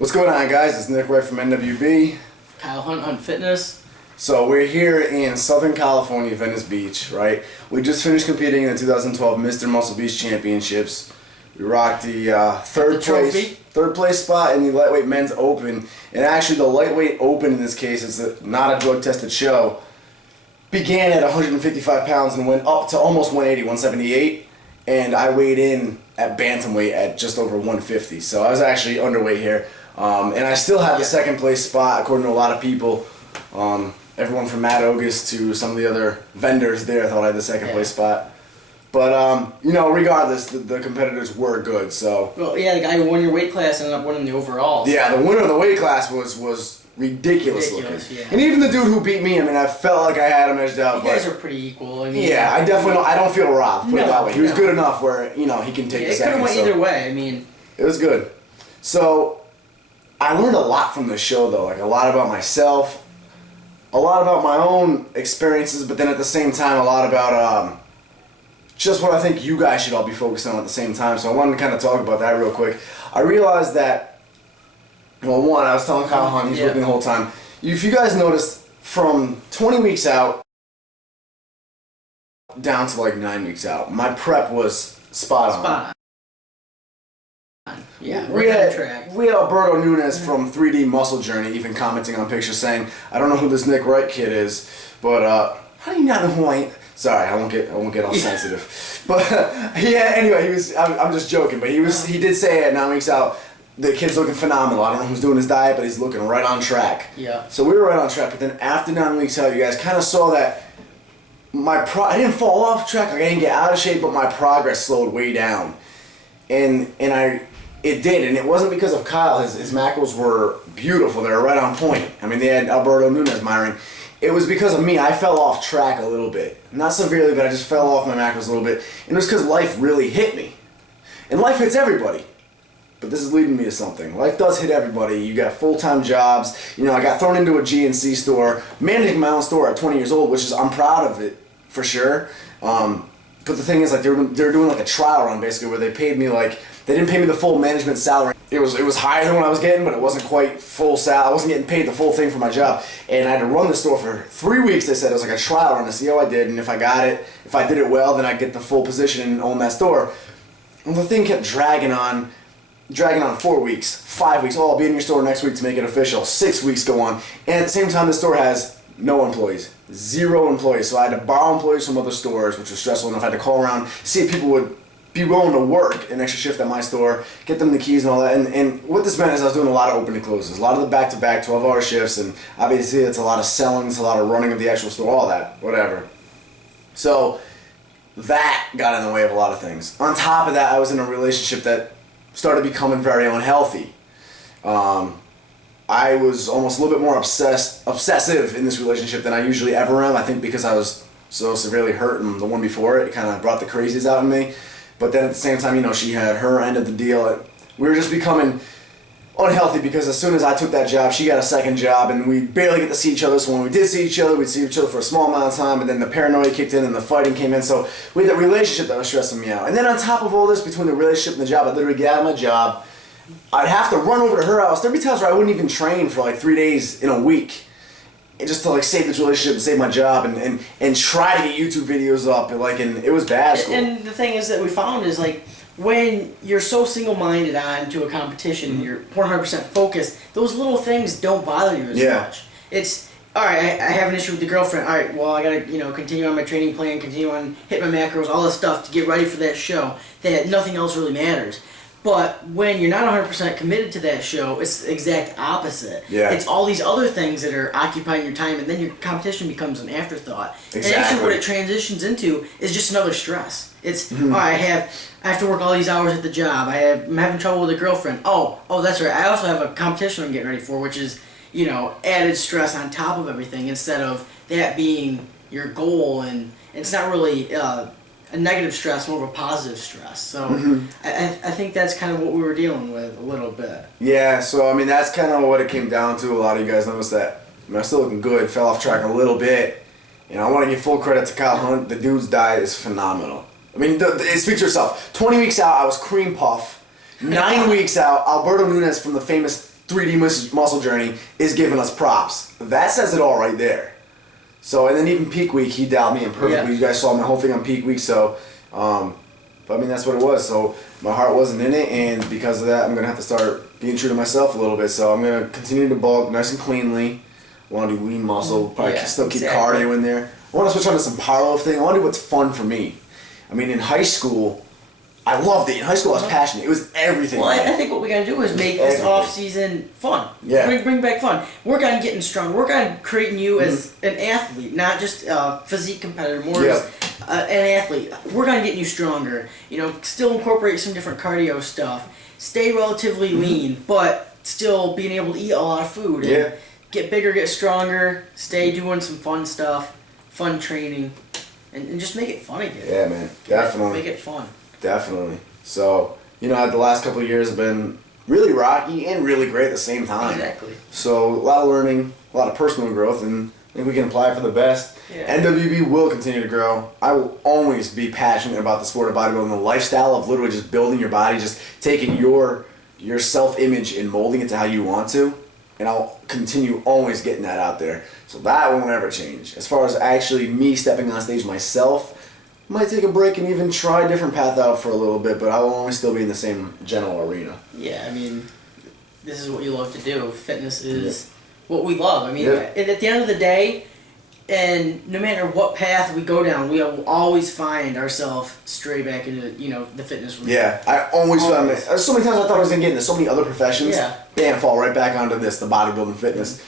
What's going on, guys? It's Nick Wright from NWB. Kyle Hunt on Fitness. So we're here in Southern California, Venice Beach, right? We just finished competing in the 2012 Mr. Muscle Beach Championships. We rocked the third place spot in the lightweight men's open. And actually the lightweight open in this case is not a drug tested show. Began at 155 pounds and went up to almost 180, 178. And I weighed in at bantamweight at just over 150. So I was actually underweight here. And I still have the second place spot according to a lot of people. Everyone from Matt Ogus to some of the other vendors there thought I had the second place spot. But, regardless, the competitors were good, so. Well, yeah, the guy who won your weight class ended up winning the overall. So. Yeah, the winner of the weight class was ridiculous looking. Yeah. And even the dude who beat me, I felt like I had him edged out. You guys are pretty equal. I mean, yeah, I definitely I don't feel robbed, put it that way. He was good enough where, he can take the second. It could have went either way, It was good. So, I learned a lot from this show, though. Like, a lot about myself, a lot about my own experiences, but then at the same time, a lot about just what I think you guys should all be focused on at the same time. So I wanted to kind of talk about that real quick. I realized that, well, one, I was telling Kyle Hunt, he's with me the whole time. If you guys noticed, from 20 weeks out down to like 9 weeks out, my prep was spot on. Yeah, we had Alberto Nunez from 3D Muscle Journey even commenting on pictures saying, I don't know who this Nick Wright kid is, but how do you not know who I am? Sorry, I won't get all sensitive. But anyway, I'm just joking, but he did say at 9 weeks out, the kid's looking phenomenal. I don't know who's doing his diet, but he's looking right on track. Yeah. So we were right on track, but then after 9 weeks out, you guys kind of saw that I didn't fall off track, like I didn't get out of shape, but my progress slowed way down. And it did, and it wasn't because of Kyle. His macros were beautiful. They were right on point. I mean, they had Alberto Nunez miring. It was because of me. I fell off track a little bit. Not severely, but I just fell off my macros a little bit. And it was because life really hit me. And life hits everybody. But this is leading me to something. Life does hit everybody. You got full-time jobs. I got thrown into a GNC store, managing my own store at 20 years old, which is, I'm proud of it, for sure. But the thing is, like, they were doing like a trial run, basically, where they paid me they didn't pay me the full management salary. It was higher than what I was getting, but it wasn't quite full salary. I wasn't getting paid the full thing for my job. And I had to run the store for 3 weeks, they said. It was like a trial run to see how I did, and if I did it well, then I'd get the full position and own that store. And the thing kept dragging on 4 weeks, 5 weeks. Oh, I'll be in your store next week to make it official. 6 weeks go on. And at the same time, the store has no employees. 0 employees. So I had to borrow employees from other stores, which was stressful enough. I had to call around, see if people would be willing to work an extra shift at my store, get them the keys and all that. And what this meant is I was doing a lot of open and closes, a lot of the back-to-back 12-hour shifts, and obviously it's a lot of selling, it's a lot of running of the actual store, all that, whatever. So that got in the way of a lot of things. On top of that, I was in a relationship that started becoming very unhealthy. I was almost a little bit more obsessive in this relationship than I usually ever am. I think because I was so severely hurt in the one before it kind of brought the crazies out in me. But then at the same time, she had her end of the deal. We were just becoming unhealthy because as soon as I took that job, she got a second job, and we barely get to see each other. So when we did see each other, we'd see each other for a small amount of time, and then the paranoia kicked in and the fighting came in. So we had that relationship that was stressing me out. And then on top of all this, between the relationship and the job, I'd literally get out of my job. I'd have to run over to her house. There'd be times where I wouldn't even train for 3 days in a week. Just to save this relationship and save my job and try to get YouTube videos up and it was bad. And the thing is that we found is when you're so single-minded on to a competition and you're 100% focused, those little things don't bother you as much. It's alright, I have an issue with the girlfriend. Alright, well I gotta continue on my training plan, continue on hit my macros, all this stuff to get ready for that show. That nothing else really matters. But when you're not 100% committed to that show, it's the exact opposite. Yeah. It's all these other things that are occupying your time, and then your competition becomes an afterthought. Exactly. And actually what it transitions into is just another stress. It's, I have to work all these hours at the job. I'm having trouble with a girlfriend. Oh, that's right. I also have a competition I'm getting ready for, which is, added stress on top of everything instead of that being your goal. And it's not really a negative stress, more of a positive stress. So I think that's kind of what we were dealing with a little bit. Yeah, so that's kind of what it came down to. A lot of you guys noticed that. I'm still looking good, fell off track a little bit. I want to give full credit to Kyle Hunt. The dude's diet is phenomenal. It speaks for itself. 20 weeks out, I was cream puff. 9 weeks out, Alberto Nunez from the famous 3D muscle journey is giving us props. That says it all right there. So, and then even peak week, he dialed me in perfectly. Yeah. You guys saw my whole thing on peak week, so, but I mean, that's what it was. So my heart wasn't in it, and because of that, I'm going to have to start being true to myself a little bit. So I'm going to continue to bulk nice and cleanly. I want to do lean muscle, probably still keep cardio in there. I want to switch on to some powerlifting. I want to do what's fun for me. I mean, in high school, I loved it. In high school, I was passionate. It was everything. Well, I think what we gotta do is make this off season fun. Yeah. Bring back fun. Work on getting strong. Work on creating you as an athlete, not just a physique competitor. More as an athlete. Work on getting you stronger. You know, still incorporate some different cardio stuff. Stay relatively lean, but still being able to eat a lot of food. And get bigger, get stronger. Stay doing some fun stuff, fun training, and just make it fun again. Yeah, man. Definitely. Make it fun. Definitely. So, you know, the last couple of years have been really rocky and really great at the same time. Exactly. So, a lot of learning, a lot of personal growth, and I think we can apply for the best. Yeah. NWB will continue to grow. I will always be passionate about the sport of bodybuilding, the lifestyle of literally just building your body, just taking your self-image and molding it to how you want to. And I'll continue always getting that out there. So that won't ever change. As far as actually me stepping on stage myself, might take a break and even try a different path out for a little bit, but I will always still be in the same general arena. Yeah, I mean, this is what you love to do. Fitness is what we love. I mean, at the end of the day, and no matter what path we go down, we will always find ourselves straight back into, you know, the fitness room. Yeah, I always found it. So many times I thought I was going to get into so many other professions. Yeah. Bam, fall right back onto this, the bodybuilding fitness.